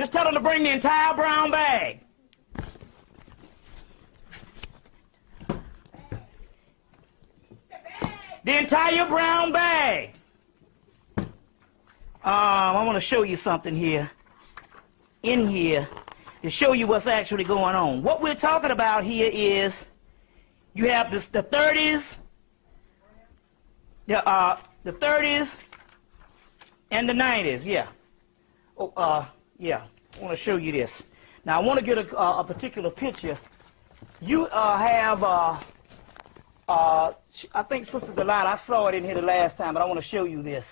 Just tell them to bring the entire brown bag. The entire brown bag. I want to show you something here. In here. To show you what's actually going on. What we're talking about here is you have the 30s, the 30s and the 90s. Yeah. Yeah. I want to show you this. Now I want to get a particular picture. You have I think Sister Delilah, I saw it in here the last time, but I want to show you this.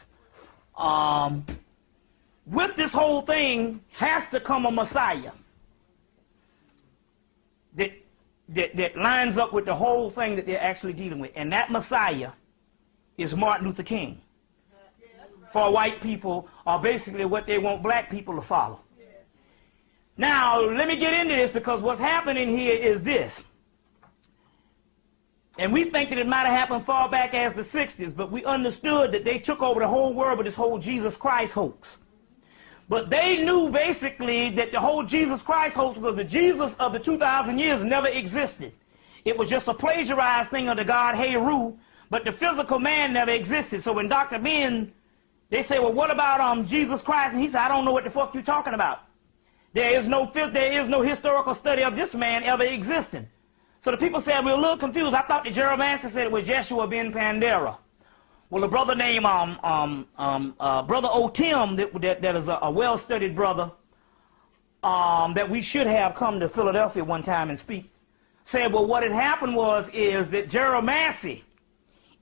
With this whole thing has to come a Messiah that lines up with the whole thing that they're actually dealing with. And that Messiah is Martin Luther King. For white people, are basically what they want black people to follow. Now, let me get into this, because what's happening here is this. And we think that it might have happened far back as the 60s, but we understood that they took over the whole world with this whole Jesus Christ hoax. But they knew basically that the whole Jesus Christ hoax was the Jesus of the 2,000 years never existed. It was just a plagiarized thing of the god Heru, but the physical man never existed. So when Dr. Ben, they say, well, what about Jesus Christ? And he said, I don't know what the fuck you're talking about. There is no historical study of this man ever existing. So the people said, we're a little confused. I thought the Jeromancer said it was Yeshua ben Pandera. Well, a brother named Brother Otim, that is a well-studied brother, that we should have come to Philadelphia one time and speak, said, well, what had happened is that Jeromancy,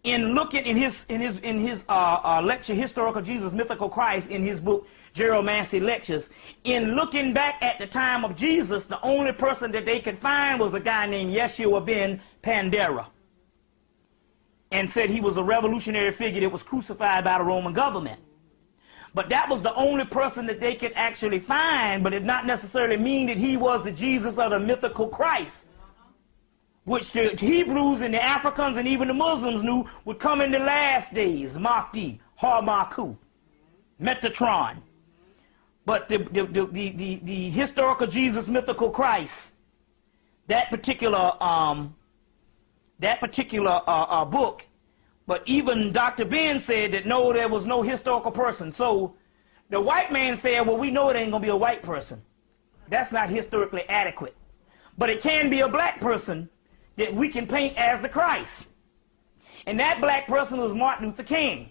in looking in his lecture, Historical Jesus, Mythical Christ, in his book, Jeromancy Lectures, in looking back at the time of Jesus, the only person that they could find was a guy named Yeshua ben Pandera. And said he was a revolutionary figure that was crucified by the Roman government. But that was the only person that they could actually find, but it did not necessarily mean that he was the Jesus of the mythical Christ, which the Hebrews and the Africans and even the Muslims knew would come in the last days, Mahdi, Har-Maku, Metatron. But the historical Jesus, mythical Christ, that particular book, but even Dr. Ben said that no, there was no historical person. So the white man said, well, we know it ain't going to be a white person. That's not historically adequate. But it can be a black person that we can paint as the Christ. And that black person was Martin Luther King.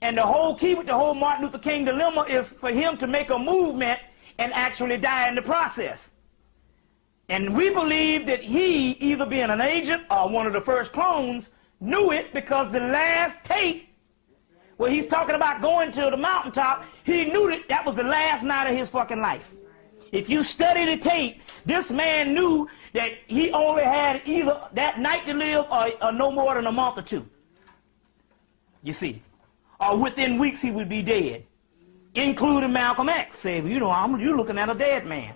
And the whole key with the whole Martin Luther King dilemma is for him to make a movement and actually die in the process. And we believe that he, either being an agent or one of the first clones, knew it, because the last tape where he's talking about going to the mountaintop, he knew that that was the last night of his fucking life. If you study the tape, this man knew that he only had either that night to live or no more than a month or two. You see. Or within weeks he would be dead. Including Malcolm X. Say, you know, you're looking at a dead man.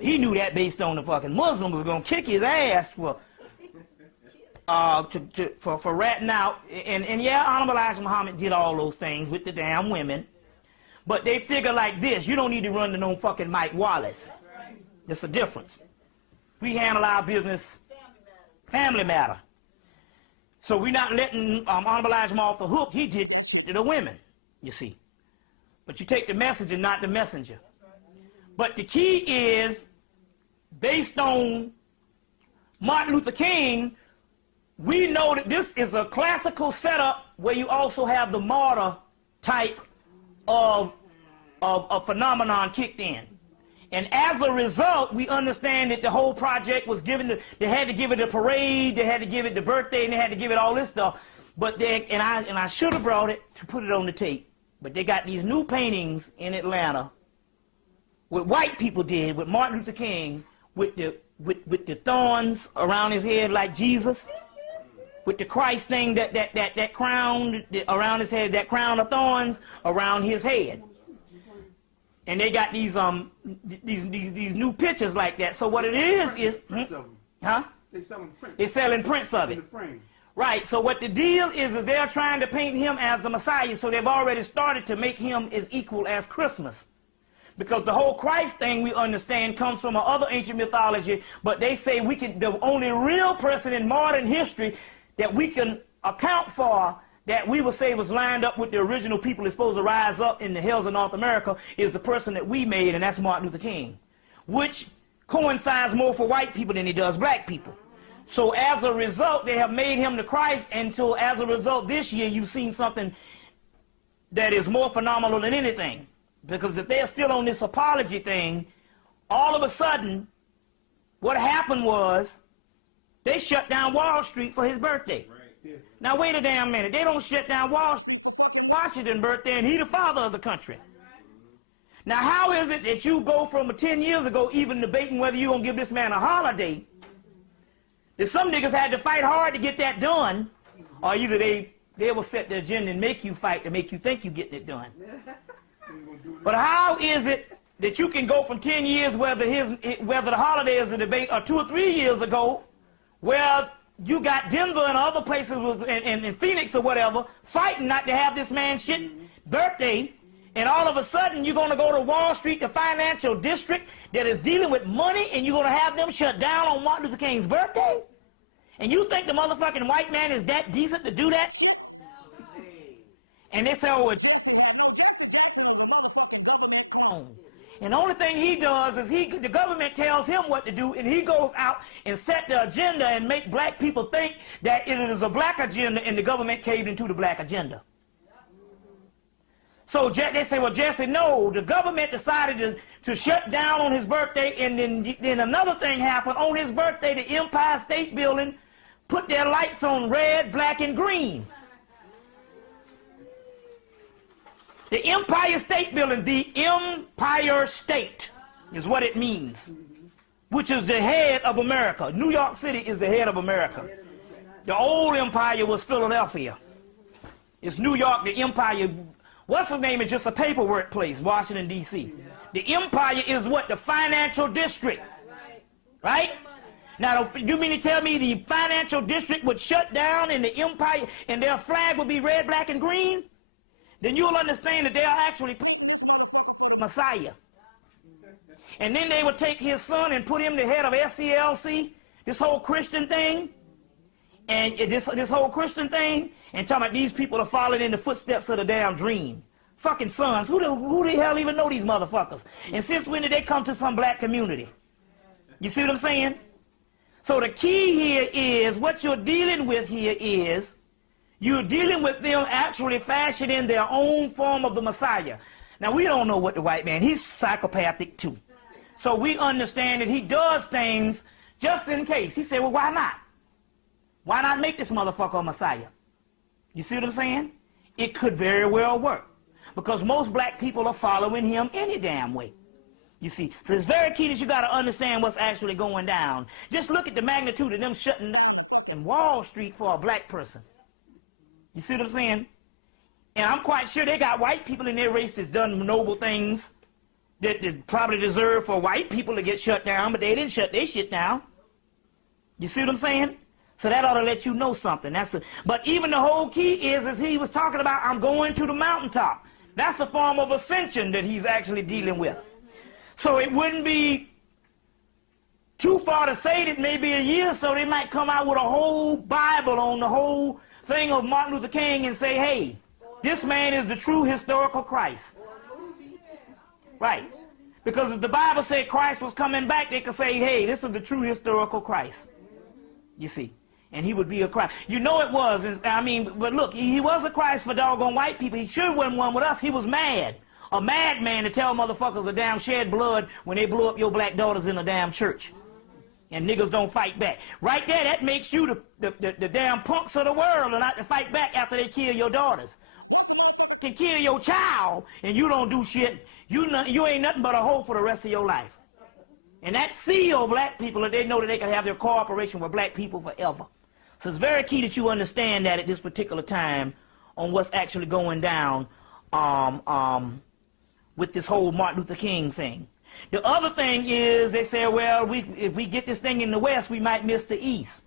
He knew that based on the fucking Muslim was going to kick his ass for ratting out. And yeah, Honorable Elijah Muhammad did all those things with the damn women. But they figure like this, you don't need to run to no fucking Mike Wallace. There's a difference. We handle our business family matter. So we're not letting Honorable Elijah off the hook. He did to the women, you see. But you take the message and not the messenger. But the key is, based on Martin Luther King, we know that this is a classical setup where you also have the martyr type of a phenomenon kicked in. And as a result, we understand that the whole project was given, they had to give it a parade, they had to give it the birthday, and they had to give it all this stuff. But and I should have brought it to put it on the tape. But they got these new paintings in Atlanta, what white people did with Martin Luther King, with the thorns around his head like Jesus, with the Christ thing, that crown around his head, that crown of thorns around his head. And they got these new pictures like that. So what it is huh? They're selling prints of it. Right, so what the deal is they're trying to paint him as the Messiah, so they've already started to make him as equal as Christmas. Because the whole Christ thing, we understand, comes from another ancient mythology, but they say the only real person in modern history that we can account for that we would say was lined up with the original people that's supposed to rise up in the hills of North America is the person that we made, and that's Martin Luther King, which coincides more for white people than he does black people. So as a result, they have made him the Christ, and so as a result, this year you've seen something that is more phenomenal than anything. Because if they're still on this apology thing, all of a sudden, what happened was they shut down Wall Street for his birthday. Right. Yeah. Now, wait a damn minute. They don't shut down Wall Street for Washington's birthday, and he's the father of the country. Now, how is it that you go from 10 years ago even debating whether you're going to give this man a holiday, that some niggas had to fight hard to get that done, or either they will set the agenda and make you fight to make you think you're getting it done. But how is it that you can go from 10 years whether the holiday is a debate, or 2 or 3 years ago where you got Denver and other places in Phoenix or whatever fighting not to have this man's shit birthday, and all of a sudden you're going to go to Wall Street, the financial district that is dealing with money, and you're going to have them shut down on Martin Luther King's birthday? And you think the motherfucking white man is that decent to do that? And they say, oh, and the only thing he does is the government tells him what to do, and he goes out and set the agenda and make black people think that it is a black agenda, and the government caved into the black agenda. So they say, well, Jesse, no, the government decided to shut down on his birthday, and then another thing happened. On his birthday, the Empire State Building put their lights on red, black, and green. The Empire State Building, the Empire State is what it means, which is the head of America. New York City is the head of America. The old empire was Philadelphia. It's New York, the empire. What's the name? Is just a paperwork place, Washington, D.C. The empire is what? The financial district. Right? Now, you mean to tell me the financial district would shut down and the empire, and their flag would be red, black, and green? Then you'll understand that they are actually Messiah. And then they would take his son and put him the head of SCLC, this whole Christian thing, and this whole Christian thing, and talking about these people are following in the footsteps of the damn dream. Fucking sons. Who the hell even know these motherfuckers? And since when did they come to some black community? You see what I'm saying? So the key here is, what you're dealing with here is, you're dealing with them actually fashioning their own form of the Messiah. Now, we don't know what the white man, he's psychopathic too. So we understand that he does things just in case. He said, well, why not? Why not make this motherfucker a Messiah? You see what I'm saying? It could very well work, because most black people are following him any damn way. You see, so it's very key that you got to understand what's actually going down. Just look at the magnitude of them shutting down Wall Street for a black person. You see what I'm saying? And I'm quite sure they got white people in their race that's done noble things that probably deserve for white people to get shut down, but they didn't shut their shit down. You see what I'm saying? So that ought to let you know something. But even the whole key is he was talking about, I'm going to the mountaintop. That's a form of ascension that he's actually dealing with. So it wouldn't be too far to say that maybe a year or so they might come out with a whole Bible on the whole thing of Martin Luther King and say, hey, this man is the true historical Christ. Right. Because if the Bible said Christ was coming back, they could say, hey, this is the true historical Christ. You see. And he would be a Christ. You know it was. I mean, but look, he was a Christ for doggone white people. He sure wasn't one with us. He was mad. A madman to tell motherfuckers to damn shed blood when they blew up your black daughters in a damn church. And niggas don't fight back. Right there, that makes you the damn punks of the world and not to fight back after they kill your daughters. Can kill your child and you don't do shit. You ain't nothing but a hoe for the rest of your life. And that seal black people, that they know that they can have their cooperation with black people forever. So it's very key that you understand that at this particular time on what's actually going down with this whole Martin Luther King thing. The other thing is they say, well, if we get this thing in the West, we might miss the East.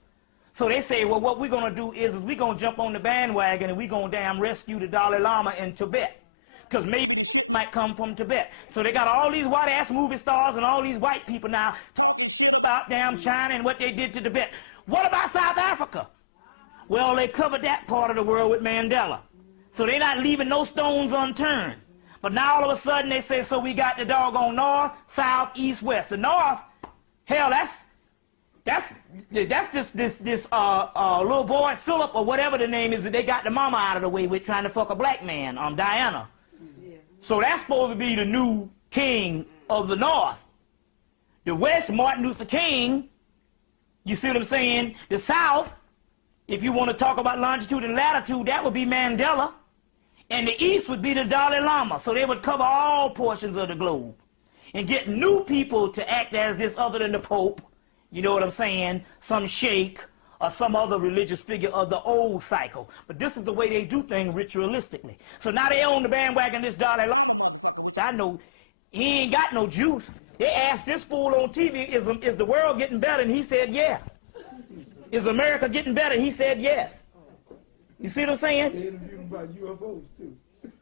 So they say, well, what we're going to do is we're going to jump on the bandwagon and we're going to damn rescue the Dalai Lama in Tibet. Because maybe might come from Tibet. So they got all these white-ass movie stars and all these white people now about damn China and what they did to Tibet. What about South Africa? Well, they covered that part of the world with Mandela. So they're not leaving no stones unturned. But now all of a sudden they say, so we got the doggone north, south, east, west. The north, hell, that's this little boy, Philip, or whatever the name is, that they got the mama out of the way with trying to fuck a black man, Diana. Yeah. So that's supposed to be the new king of the north. The west, Martin Luther King. You see what I'm saying? The south, if you want to talk about longitude and latitude, that would be Mandela. And the east would be the Dalai Lama. So they would cover all portions of the globe and get new people to act as this other than the Pope. You know what I'm saying? Some sheikh or some other religious figure of the old cycle. But this is the way they do things ritualistically. So now they own the bandwagon, this Dalai Lama. I know he ain't got no juice. They asked this fool on TV, is the world getting better? And he said, yeah. Is America getting better? He said, yes. You see what I'm saying? They interviewed him about UFOs, too.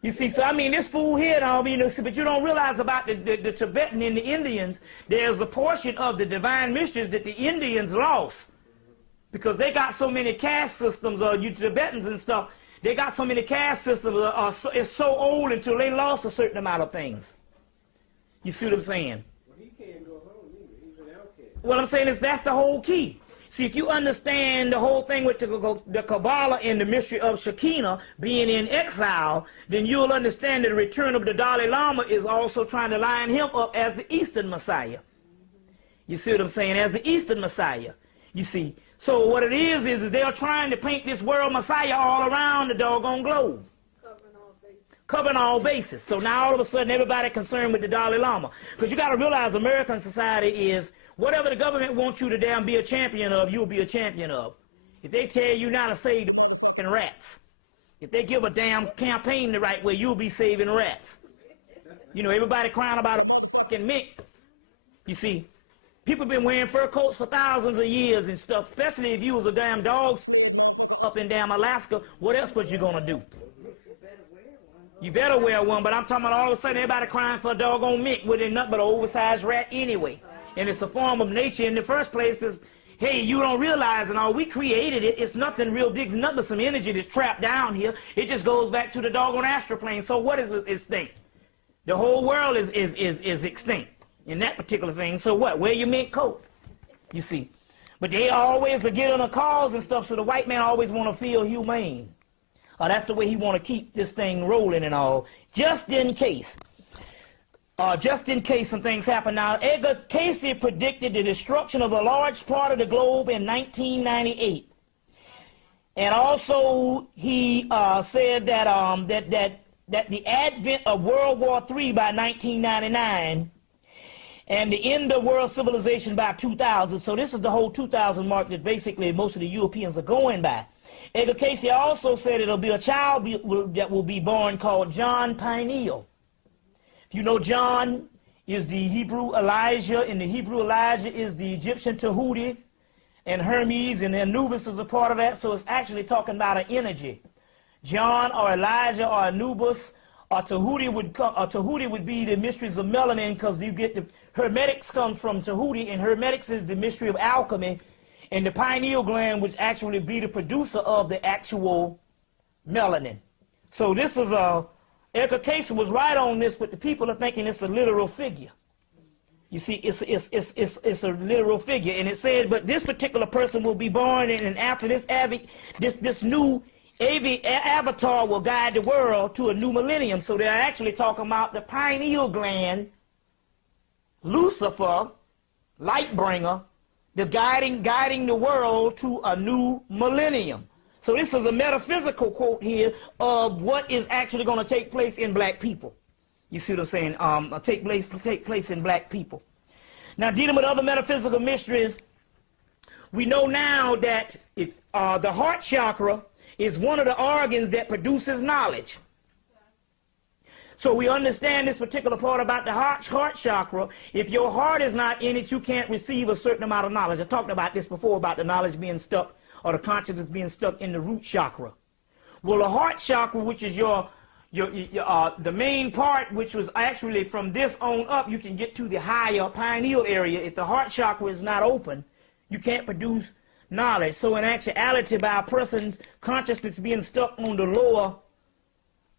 You see, so I mean, this fool here, but you don't realize about the Tibetan and the Indians, there's a portion of the divine mysteries that the Indians lost. Because they got so many caste systems, you Tibetans and stuff, they got so many caste systems, it's so old until they lost a certain amount of things. You see what I'm saying? Well, he can't go home either. He's an outcast. What I'm saying is that's the whole key. See, if you understand the whole thing with the Kabbalah and the mystery of Shekinah being in exile, then you'll understand that the return of the Dalai Lama is also trying to line him up as the Eastern Messiah. You see what I'm saying? As the Eastern Messiah. You see. So what it is they're trying to paint this world Messiah all around the doggone globe. Covering all bases. So now all of a sudden everybody concerned with the Dalai Lama. Because you got to realize American society is whatever the government wants you to damn be a champion of, you'll be a champion of. If they tell you not to save the rats, if they give a damn campaign the right way, you'll be saving rats. You know, everybody crying about a fucking mink. You see, people been wearing fur coats for thousands of years and stuff, especially if you was a damn dog up in damn Alaska. What else was you going to do? You better wear one, but I'm talking about all of a sudden everybody crying for a doggone mink with it nothing but an oversized rat anyway. And it's a form of nature in the first place because, hey, you don't realize and all, we created it. It's nothing real big. It's nothing but some energy that's trapped down here. It just goes back to the doggone astral plane. So what is extinct? The whole world is extinct in that particular thing. So what? Wear your mink coat, you see. But they always get on the cause and stuff, so the white man always want to feel humane. That's the way he want to keep this thing rolling and all, just in case. Just in case some things happen. Now, Edgar Cayce predicted the destruction of a large part of the globe in 1998. And also, he said that the advent of World War III by 1999 and the end of world civilization by 2000. So this is the whole 2000 mark that basically most of the Europeans are going by. Edgar Cayce also said it'll be a child that will be born called John Pineal. If you know, John is the Hebrew Elijah, and the Hebrew Elijah is the Egyptian Tahuti, and Hermes and Anubis is a part of that, so it's actually talking about an energy. John or Elijah or Anubis or Tahuti would be the mysteries of melanin, because you get the Hermetics comes from Tahuti, and Hermetics is the mystery of alchemy, and the pineal gland would actually be the producer of the actual melanin. So this is Edgar Cayce was right on this, but the people are thinking it's a literal figure. You see, it's a literal figure, and it said, but this particular person will be born, and after this new avatar will guide the world to a new millennium. So they're actually talking about the pineal gland, Lucifer, light bringer, the guiding the world to a new millennium. So this is a metaphysical quote here of what is actually going to take place in black people. You see what I'm saying? Take place in black people. Now, dealing with other metaphysical mysteries, we know now that the heart chakra is one of the organs that produces knowledge. So we understand this particular part about the heart chakra. If your heart is not in it, you can't receive a certain amount of knowledge. I talked about this before, about the knowledge being stuck, or the consciousness being stuck in the root chakra. Well, the heart chakra, which is your the main part, which was actually from this on up, you can get to the higher pineal area. If the heart chakra is not open, you can't produce knowledge. So in actuality, by a person's consciousness being stuck on the lower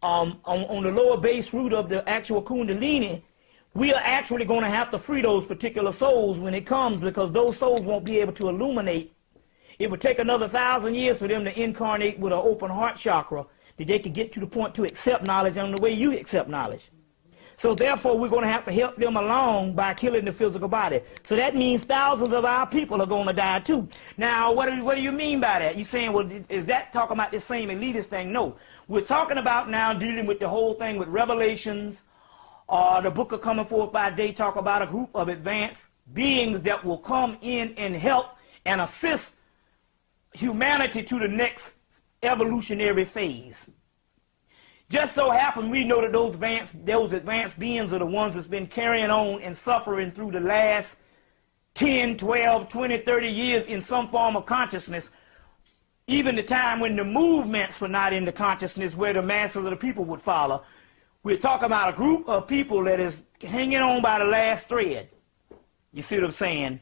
on the lower base root of the actual kundalini, we are actually going to have to free those particular souls when it comes, because those souls won't be able to illuminate. It would take another 1,000 years for them to incarnate with an open heart chakra, that they could get to the point to accept knowledge in the way you accept knowledge. So therefore, we're going to have to help them along by killing the physical body. So that means thousands of our people are going to die too. Now, what do you mean by that? You're saying, well, is that talking about the same elitist thing? No. We're talking about now dealing with the whole thing with Revelations, the book of Coming Forth by Day, talk about a group of advanced beings that will come in and help and assist humanity to the next evolutionary phase. Just so happen we know that those advanced beings are the ones that's been carrying on and suffering through the last 10, 12, 20, 30 years in some form of consciousness, even the time when the movements were not in the consciousness where the masses of the people would follow. We're talking about a group of people that is hanging on by the last thread. You see what I'm saying?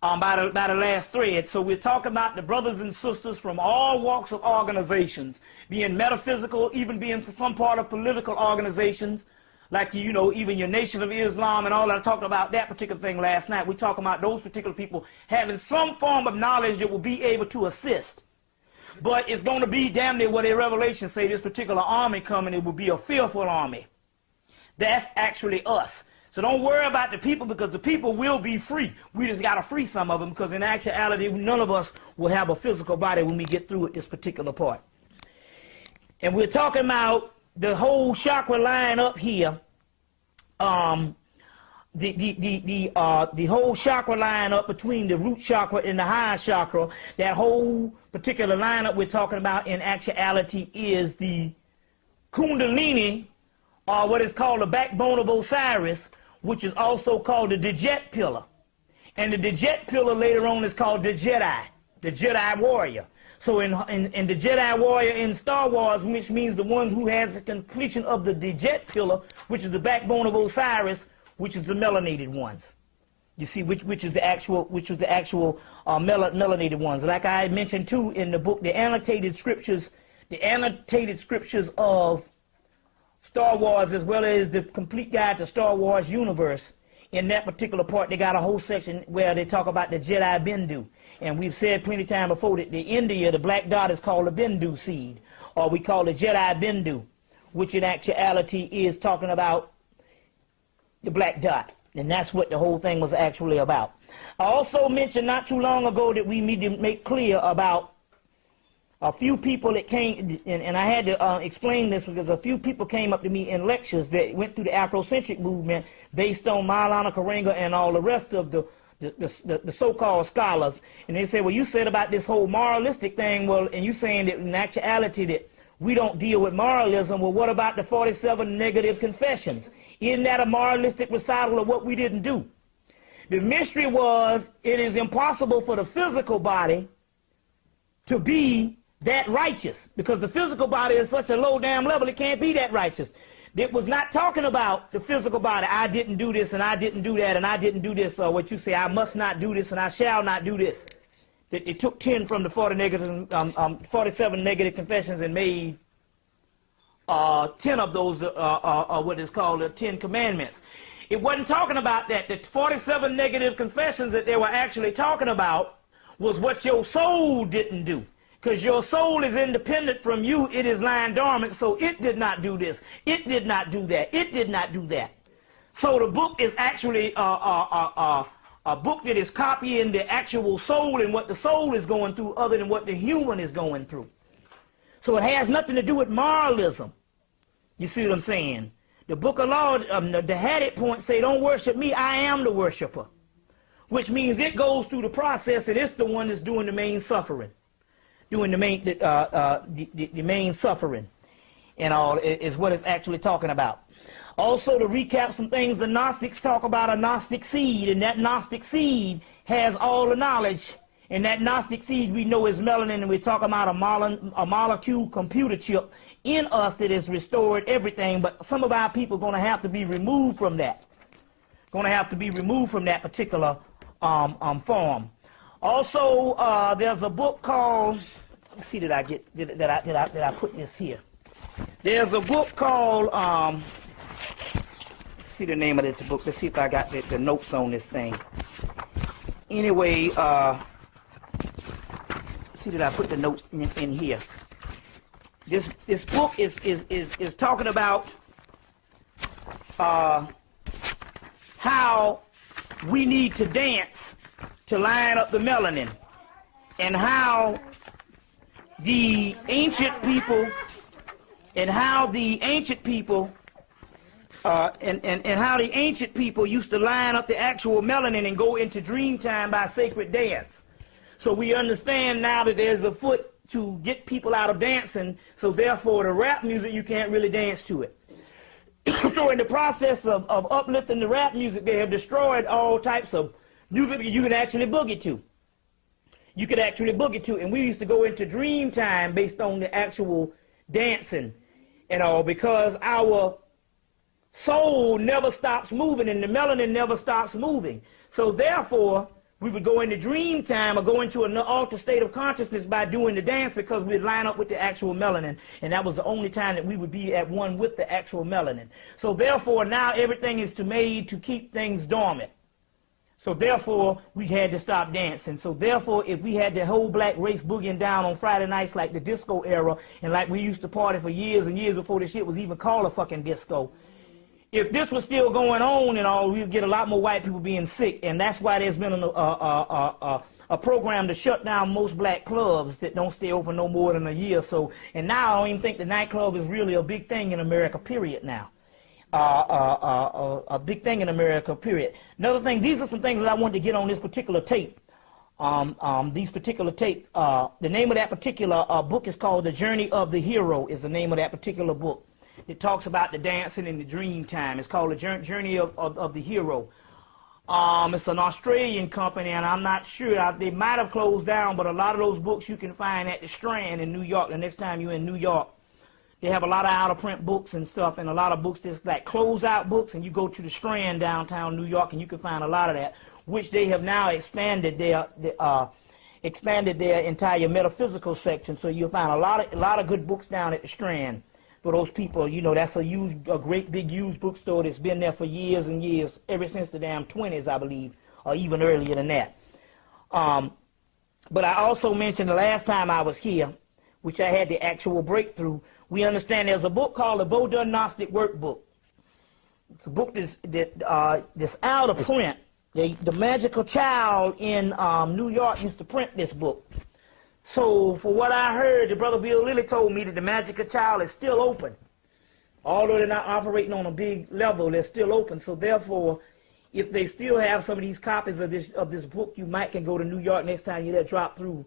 By the last thread. So we're talking about the brothers and sisters from all walks of organizations, being metaphysical, even being some part of political organizations, like, you know, even your Nation of Islam and all that. I talked about that particular thing last night. We're talking about those particular people having some form of knowledge that will be able to assist. But it's going to be damn near what a revelation say, this particular army coming, it will be a fearful army. That's actually us. So don't worry about the people, because the people will be free. We just got to free some of them, because in actuality, none of us will have a physical body when we get through with this particular part. And we're talking about the whole chakra line up here. The whole chakra line up between the root chakra and the high chakra, that whole particular lineup we're talking about in actuality is the kundalini, or what is called the backbone of Osiris, which is also called the Djet pillar. And the Djet pillar later on is called the Jedi warrior. So in the Jedi warrior in Star Wars, which means the one who has the completion of the Djet pillar, which is the backbone of Osiris, which is the melanated ones. You see, which is the actual melanated ones. Like I mentioned too in the book, the annotated scriptures of Star Wars, as well as the complete guide to Star Wars universe. In that particular part, they got a whole section where they talk about the Jedi Bindu. And we've said plenty of time before that the India, the black dot, is called the Bindu seed, or we call it Jedi Bindu, which in actuality is talking about the black dot. And that's what the whole thing was actually about. I also mentioned not too long ago that we need to make clear about a few people that came, and I had to explain this because a few people came up to me in lectures that went through the Afrocentric movement based on Maulana Karenga and all the rest of the so-called scholars. And they said, well, you said about this whole moralistic thing, well, and you saying that in actuality that we don't deal with moralism. Well, what about the 47 negative confessions? Isn't that a moralistic recital of what we didn't do? The mystery was, it is impossible for the physical body to be that righteous, because the physical body is such a low damn level, it can't be that righteous. It was not talking about the physical body. I didn't do this and I didn't do that and I didn't do this, or what you say, I must not do this and I shall not do this. That they took 10 from the 47 negative confessions and made 10 of those what is called the 10 commandments. It wasn't talking about that. The 47 negative confessions that they were actually talking about was what your soul didn't do. Because your soul is independent from you. It is lying dormant, so it did not do this. It did not do that. It did not do that. So the book is actually a book that is copying the actual soul and what the soul is going through other than what the human is going through. So it has nothing to do with moralism. You see what I'm saying? The book of law, the Hadith point say, don't worship me, I am the worshiper. Which means it goes through the process and it's the one that's doing the main suffering. Doing the main suffering and all is what it's actually talking about. Also, to recap some things, the Gnostics talk about a Gnostic seed, and that Gnostic seed has all the knowledge And that Gnostic seed we know is melanin, and we're talking about a molecule computer chip in us that has restored everything, but some of our people are going to have to be removed from that. Going to have to be removed from that particular form. Also, there's a book called, let's see, did I put this here? There's a book called, let's see the name of this book. Let's see if I got the notes on this thing. Anyway, see that I put the notes in here. This book is talking about how we need to dance to line up the melanin, and how the ancient people used to line up the actual melanin and go into dream time by sacred dance. So we understand now that there's a foot to get people out of dancing, so therefore the rap music, you can't really dance to it. So in the process of uplifting the rap music, they have destroyed all types of music you can actually boogie to. You could actually boogie to, and we used to go into dream time based on the actual dancing and all, because our soul never stops moving and the melanin never stops moving. So therefore, we would go into dream time or go into an altered state of consciousness by doing the dance, because we'd line up with the actual melanin, and that was the only time that we would be at one with the actual melanin. So therefore, now everything is made to keep things dormant. So therefore, we had to stop dancing. So therefore, if we had the whole black race boogieing down on Friday nights like the disco era, and like we used to party for years and years before this shit was even called a fucking disco, if this was still going on and all, we'd get a lot more white people being sick. And that's why there's been a program to shut down most black clubs that don't stay open no more than a year or so. And now I don't even think the nightclub is really a big thing in America, period, now. A big thing in America, period. Another thing, these are some things that I wanted to get on this particular tape. The name of that particular book is called The Journey of the Hero, is the name of that particular book. It talks about the dancing in the dream time. It's called The Journey of the Hero. It's an Australian company, and I'm not sure. They might have closed down, but a lot of those books you can find at the Strand in New York. The next time you're in New York, they have a lot of out-of-print books and stuff, and a lot of books that's like close-out books, and you go to the Strand downtown New York, and you can find a lot of that, which they have now expanded their entire metaphysical section. So you'll find a lot of good books down at the Strand. For those people, you know, that's a great big used bookstore that's been there for years and years, ever since the damn 20s, I believe, or even earlier than that. But I also mentioned the last time I was here, which I had the actual breakthrough, we understand there's a book called the Vodun Gnostic Workbook. It's a book that's out of print. The Magical Child in New York used to print this book. So, for what I heard, the brother Bill Lilly told me that the Magical Child is still open. Although they're not operating on a big level, they're still open. So, therefore, if they still have some of these copies of this book, you might can go to New York next time you let drop through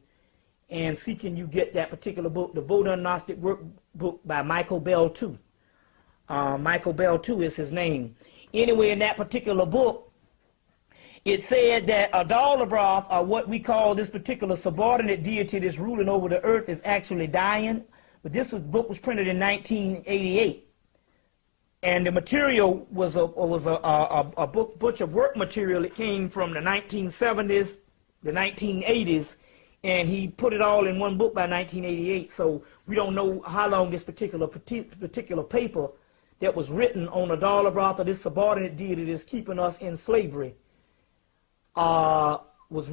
and see can you get that particular book, the Vodun Gnostic Workbook by Michael Bell II. Michael Bell II is his name. Anyway, in that particular book, it said that Adalabroth, or what we call this particular subordinate deity that's ruling over the earth, is actually dying. But this book was printed in 1988. And the material was a bunch of work material. It came from the 1970s, the 1980s, and he put it all in one book by 1988. So we don't know how long this particular paper that was written on Adalabroth, or this subordinate deity that's keeping us in slavery, was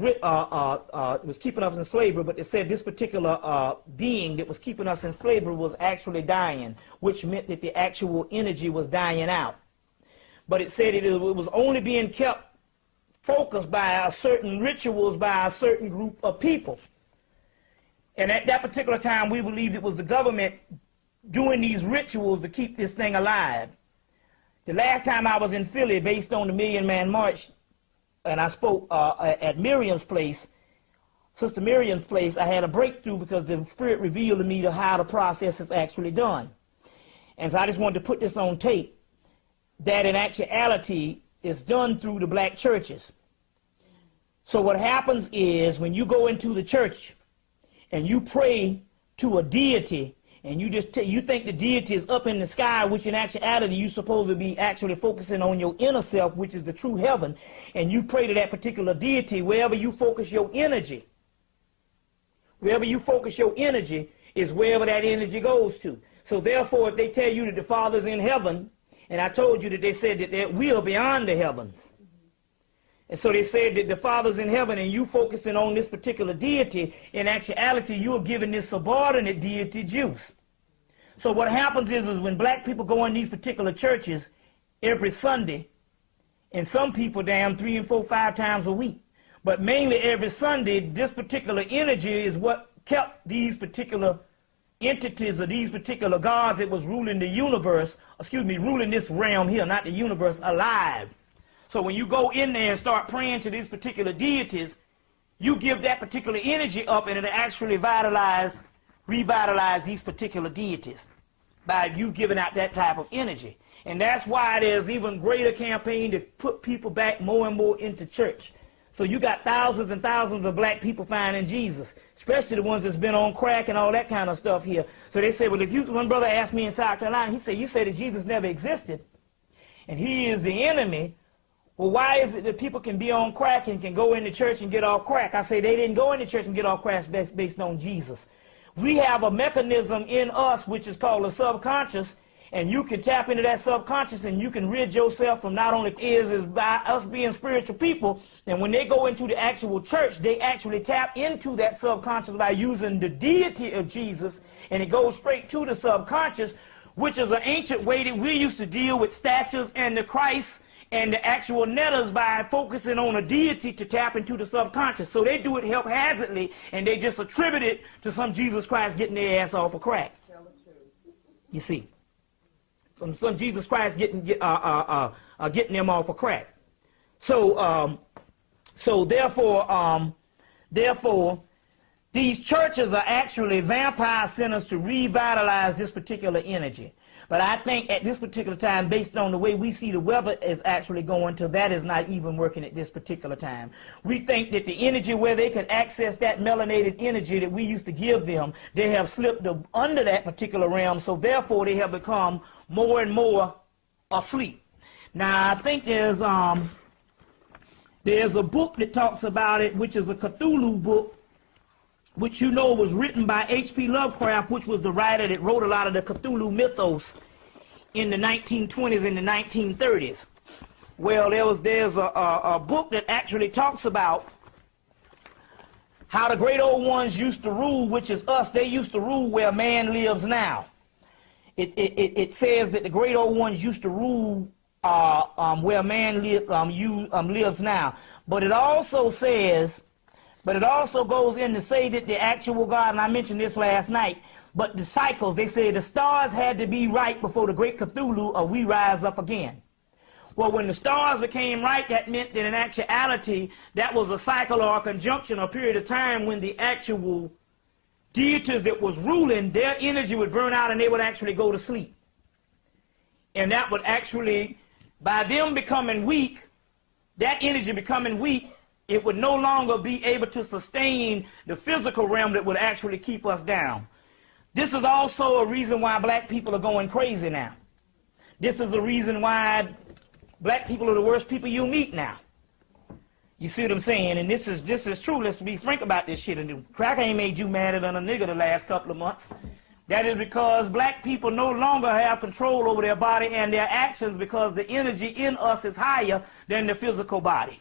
keeping us in slavery, but it said this particular being that was keeping us in slavery was actually dying, which meant that the actual energy was dying out. But it said it was only being kept focused by a certain rituals by a certain group of people. And at that particular time, we believed it was the government doing these rituals to keep this thing alive. The last time I was in Philly, based on the Million Man March, and I spoke at Miriam's place, Sister Miriam's place, I had a breakthrough because the Spirit revealed to me how the process is actually done. And so I just wanted to put this on tape, that in actuality is done through the black churches. So what happens is when you go into the church and you pray to a deity, and you think the deity is up in the sky, which in actuality you're supposed to be actually focusing on your inner self, which is the true heaven, and you pray to that particular deity, wherever you focus your energy is wherever that energy goes to. So therefore, if they tell you that the Father's in heaven, and I told you that they said that there will beyond the heavens, and so they said that the Father's in heaven and you focusing on this particular deity, in actuality, you are giving this subordinate deity juice. So what happens is when black people go in these particular churches every Sunday, and some people damn 3 and 4, 5 times a week, but mainly every Sunday, this particular energy is what kept these particular entities or these particular gods that was ruling the universe, ruling this realm here, not the universe, alive. So when you go in there and start praying to these particular deities, you give that particular energy up, and it'll actually revitalize these particular deities by you giving out that type of energy. And that's why there's even greater campaign to put people back more and more into church. So you got thousands and thousands of black people finding Jesus, especially the ones that's been on crack and all that kind of stuff here. So they say, well, one brother asked me in South Carolina, he said, you said that Jesus never existed, and he is the enemy. Well, why is it that people can be on crack and can go into church and get off crack? I say they didn't go into church and get off crack based on Jesus. We have a mechanism in us which is called a subconscious, and you can tap into that subconscious and you can rid yourself from not only is by us being spiritual people, and when they go into the actual church, they actually tap into that subconscious by using the deity of Jesus, and it goes straight to the subconscious, which is an ancient way that we used to deal with statues and the Christ and the actual netters by focusing on a deity to tap into the subconscious. So they do it haphazardly, and they just attribute it to some Jesus Christ getting their ass off a crack. You see, from some Jesus Christ getting them off a crack. So therefore, these churches are actually vampire centers to revitalize this particular energy. But I think at this particular time, based on the way we see the weather is actually going to, that is not even working at this particular time. We think that the energy where they can access that melanated energy that we used to give them, they have slipped under that particular realm, so therefore they have become more and more asleep. Now, I think there's a book that talks about it, which is a Cthulhu book, which you know was written by H.P. Lovecraft, which was the writer that wrote a lot of the Cthulhu mythos in the 1920s and the 1930s. Well, there's a book that actually talks about how the great old ones used to rule, which is us. They used to rule where man lives now. It says that the great old ones used to rule where man lives now. But it also says, but it also goes in to say that the actual God, and I mentioned this last night, but the cycles, they say the stars had to be right before the great Cthulhu or we rise up again. Well, when the stars became right, that meant that in actuality, that was a cycle or a conjunction, a period of time when the actual deities that was ruling, their energy would burn out and they would actually go to sleep. And that would actually, by them becoming weak, that energy becoming weak, it would no longer be able to sustain the physical realm that would actually keep us down. This is also a reason why black people are going crazy now. This is a reason why black people are the worst people you meet now. You see what I'm saying? And this is true. Let's be frank about this shit. And the crack ain't made you madder than a nigga the last couple of months. That is because black people no longer have control over their body and their actions because the energy in us is higher than the physical body.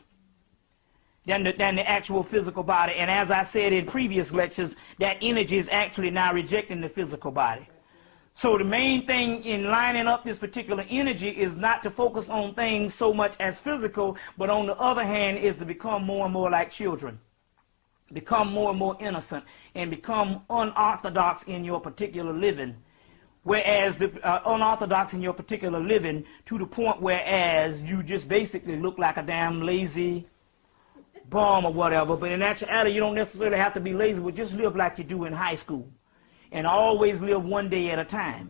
Than the actual physical body. And as I said in previous lectures, that energy is actually now rejecting the physical body. So the main thing in lining up this particular energy is not to focus on things so much as physical, but on the other hand is to become more and more like children. Become more and more innocent and become unorthodox in your particular living. Whereas the unorthodox in your particular living to the point whereas you just basically look like a damn lazy bum or whatever, but in actuality you don't necessarily have to be lazy, but just live like you do in high school and always live one day at a time.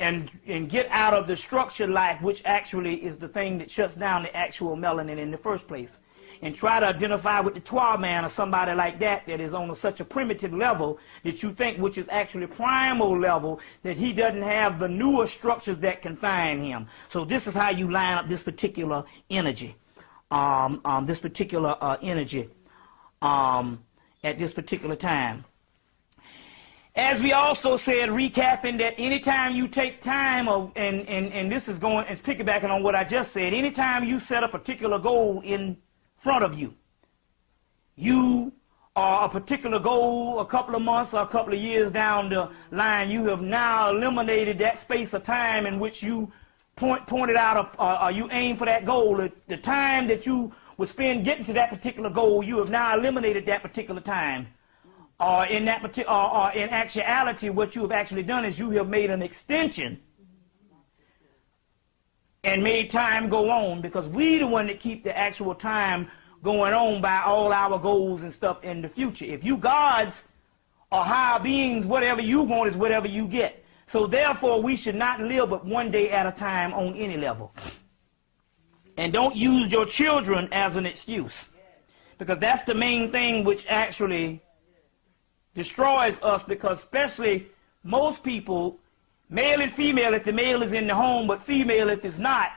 And get out of the structured life, which actually is the thing that shuts down the actual melanin in the first place. and try to identify with the 12 man or somebody like that is on such a primitive level that you think, which is actually primal level, that he doesn't have the newer structures that confine him. So this is how you line up this particular energy, at this particular time. As we also said, recapping, that anytime you take time, and this is going and piggybacking on what I just said, anytime you set a particular goal in front of you, you are a particular goal a couple of months or a couple of years down the line, you have now eliminated that space of time in which you pointed out, or you aim for that goal. The time that you would spend getting to that particular goal, you have now eliminated that particular time. In actuality, what you have actually done is you have made an extension and made time go on, because we the one that keep the actual time going on by all our goals and stuff in the future. If you gods or higher beings, whatever you want is whatever you get. So therefore, we should not live but one day at a time on any level. And don't use your children as an excuse, because that's the main thing which actually destroys us, because especially most people, male and female, if the male is in the home, but female if it's not,